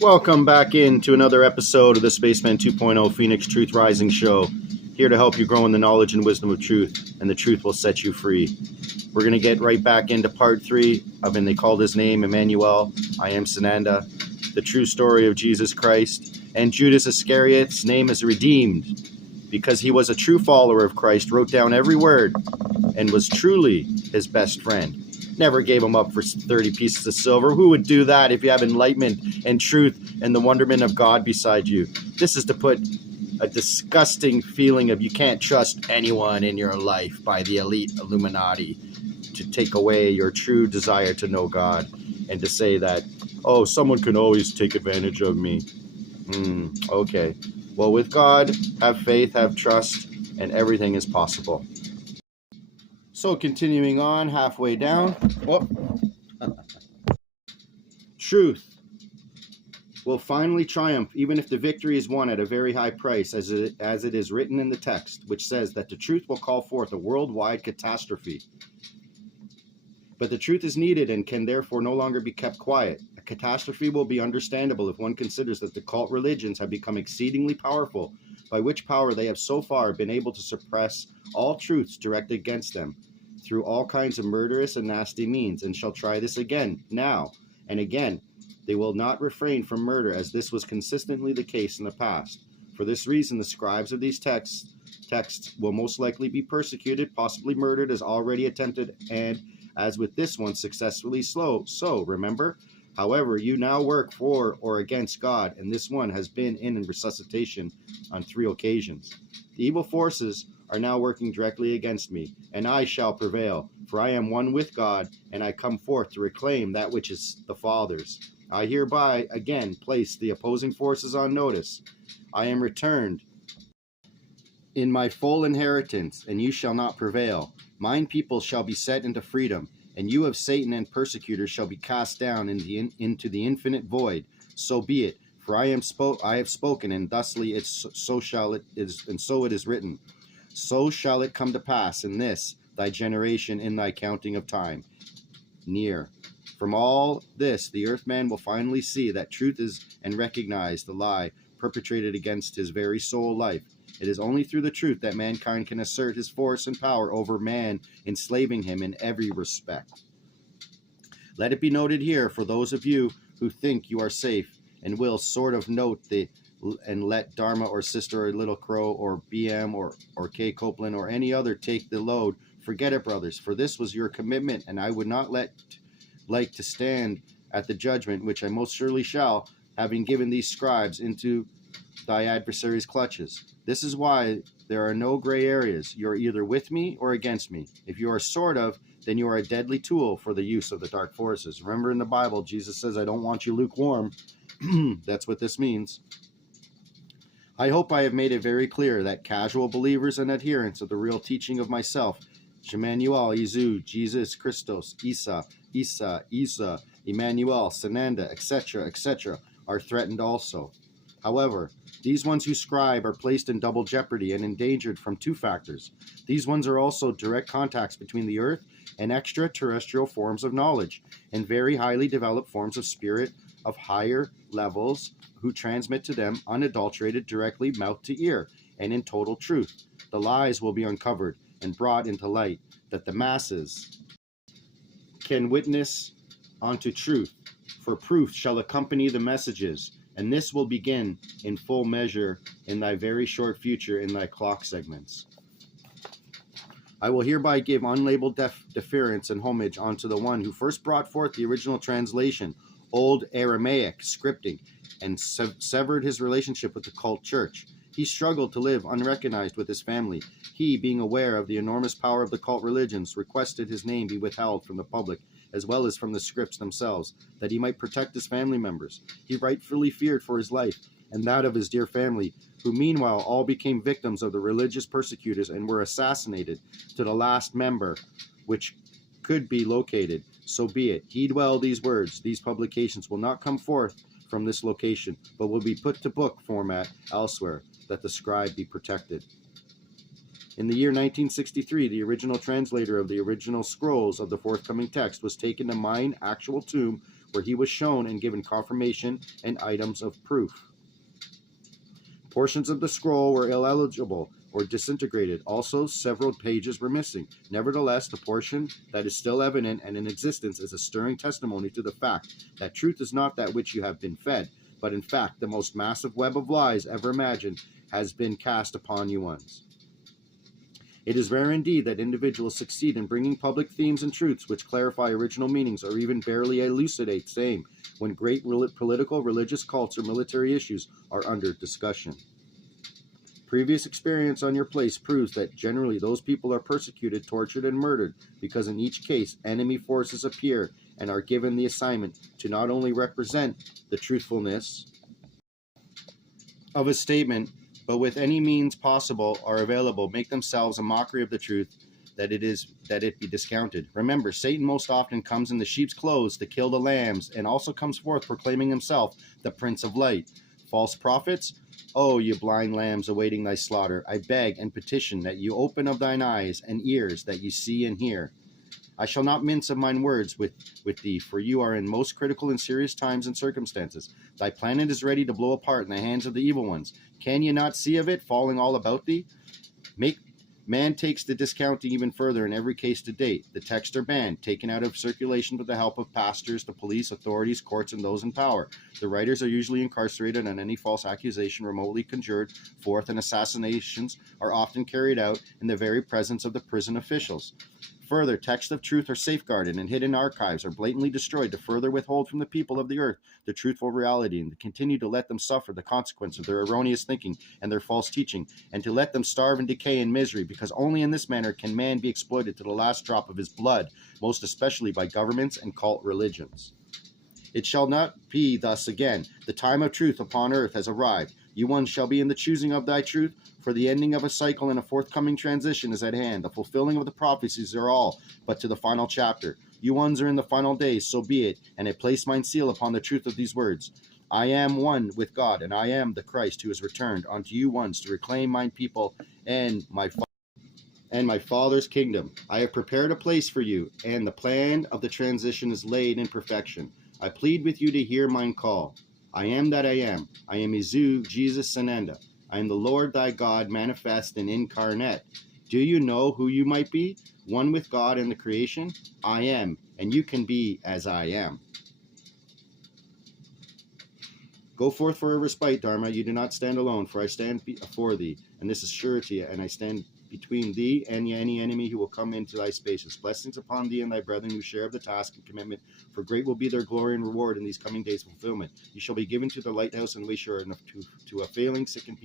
Welcome back into another episode of the Spaceman 2.0 Phoenix Truth Rising Show. Here to help you grow in the knowledge and wisdom of truth, and the truth will set you free. We're going to get right back into part 3 of And They Called His Name, Emmanuel. I am Sananda, the true story of Jesus Christ. And Judas Iscarioth's name is redeemed because he was a true follower of Christ, wrote down every word, and was truly his best friend. Never gave him up for 30 pieces of silver. Who would do that if you have enlightenment and truth and the wonderment of God beside you? This is to put a disgusting feeling of you can't trust anyone in your life by the elite Illuminati to take away your true desire to know God and to say that, oh, someone can always take advantage of me. Okay. Well, with God, have faith, have trust, and everything is possible. So continuing on, halfway down, truth will finally triumph, even if the victory is won at a very high price, as it is written in the text, which says that the truth will call forth a worldwide catastrophe. But the truth is needed and can therefore no longer be kept quiet. A catastrophe will be understandable if one considers that the cult religions have become exceedingly powerful, by which power they have so far been able to suppress all truths directed against them through all kinds of murderous and nasty means, and shall try this again, now, and again. They will not refrain from murder, as this was consistently the case in the past. For this reason, the scribes of these texts will most likely be persecuted, possibly murdered as already attempted, and, as with this one, successfully so, remember? However, you now work for or against God, and this one has been in resuscitation on 3 occasions. The evil forces are now working directly against me, and I shall prevail, for I am one with God, and I come forth to reclaim that which is the Father's. I hereby again place the opposing forces on notice. I am returned in my full inheritance, and you shall not prevail. Mine people shall be set into freedom, and you of Satan and persecutors shall be cast down into the infinite void. So be it, for I have spoken, and thusly so it is written. So shall it come to pass in this thy generation, in thy counting of time near. From all this, the earthman will finally see that truth is and recognize the lie perpetrated against his very soul life. It is only through the truth that mankind can assert his force and power over man, enslaving him in every respect. Let it be noted here, for those of you who think you are safe and will sort of note and let Dharma or Sister or Little Crow or BM or K. Copeland or any other take the load, forget it, brothers, for this was your commitment, and I would not like to stand at the judgment, which I most surely shall, having given these scribes into thy adversary's clutches. This is why there are no gray areas. You are either with me or against me. If you are sort of, then you are a deadly tool for the use of the dark forces. Remember in the Bible, Jesus says, I don't want you lukewarm. That's what this means. I hope I have made it very clear that casual believers and adherents of the real teaching of myself, Emmanuel, Izu, Jesus Christos, Isa, Emmanuel, Sananda, etc., are threatened also. However, these ones who scribe are placed in double jeopardy and endangered from 2 factors. These ones are also direct contacts between the earth and extraterrestrial forms of knowledge, and very highly developed forms of spirit of higher levels who transmit to them unadulterated directly mouth to ear and in total truth. The lies will be uncovered and brought into light, that the masses can witness unto truth, for proof shall accompany the messages, and this will begin in full measure in thy very short future in thy clock segments. I will hereby give unlabeled deference and homage unto the one who first brought forth the original translation, old Aramaic scripting, and severed his relationship with the cult church. He struggled to live unrecognized with his family. He, being aware of the enormous power of the cult religions, requested his name be withheld from the public, as well as from the scripts themselves, that he might protect his family members. He rightfully feared for his life, and that of his dear family, who meanwhile all became victims of the religious persecutors and were assassinated to the last member which could be located. So be it. Heed well these words. These publications will not come forth from this location, but will be put to book format elsewhere, that the scribe be protected. In the year 1963, the original translator of the original scrolls of the forthcoming text was taken to mine actual tomb where he was shown and given confirmation and items of proof. Portions of the scroll were illegible or disintegrated. Also, several pages were missing. Nevertheless, the portion that is still evident and in existence is a stirring testimony to the fact that truth is not that which you have been fed, but in fact the most massive web of lies ever imagined has been cast upon you ones. It is rare indeed that individuals succeed in bringing public themes and truths which clarify original meanings or even barely elucidate same when great political, religious cults, or military issues are under discussion. Previous experience on your place proves that generally those people are persecuted, tortured, and murdered because in each case enemy forces appear and are given the assignment to not only represent the truthfulness of a statement, but with any means possible are available, make themselves a mockery of the truth, that it be discounted. Remember, Satan most often comes in the sheep's clothes to kill the lambs, and also comes forth proclaiming himself the Prince of Light. False prophets, O you blind lambs awaiting thy slaughter, I beg and petition that you open of thine eyes and ears, that you see and hear. I shall not mince of mine words with thee, for you are in most critical and serious times and circumstances. Thy planet is ready to blow apart in the hands of the evil ones. Can ye not see of it falling all about thee? Man takes the discounting even further in every case to date. The texts are banned, taken out of circulation with the help of pastors, the police, authorities, courts, and those in power. The writers are usually incarcerated on any false accusation remotely conjured forth, and assassinations are often carried out in the very presence of the prison officials. Further, texts of truth are safeguarded, and hidden archives are blatantly destroyed to further withhold from the people of the earth the truthful reality, and to continue to let them suffer the consequence of their erroneous thinking and their false teaching, and to let them starve and decay in misery, because only in this manner can man be exploited to the last drop of his blood, most especially by governments and cult religions. It shall not be thus again. The time of truth upon earth has arrived. You ones shall be in the choosing of thy truth, for the ending of a cycle and a forthcoming transition is at hand. The fulfilling of the prophecies are all but to the final chapter. You ones are in the final days, so be it, and I place mine seal upon the truth of these words. I am one with God, and I am the Christ who is returned unto you ones to reclaim mine people and my Father's kingdom. I have prepared a place for you, and the plan of the transition is laid in perfection. I plead with you to hear mine call. I am that I am. I am Izu, Jesus Sananda. I am the Lord thy God, manifest and incarnate. Do you know who you might be? One with God in the creation? I am, and you can be as I am. Go forth for a respite, Dharma. You do not stand alone, for I stand before thee, and this is surety, and I stand between thee and any enemy who will come into thy spaces. Blessings upon thee and thy brethren who share of the task and commitment, for great will be their glory and reward in these coming days' fulfillment. You shall be given to the lighthouse and way sure enough to a failing, sick, and people.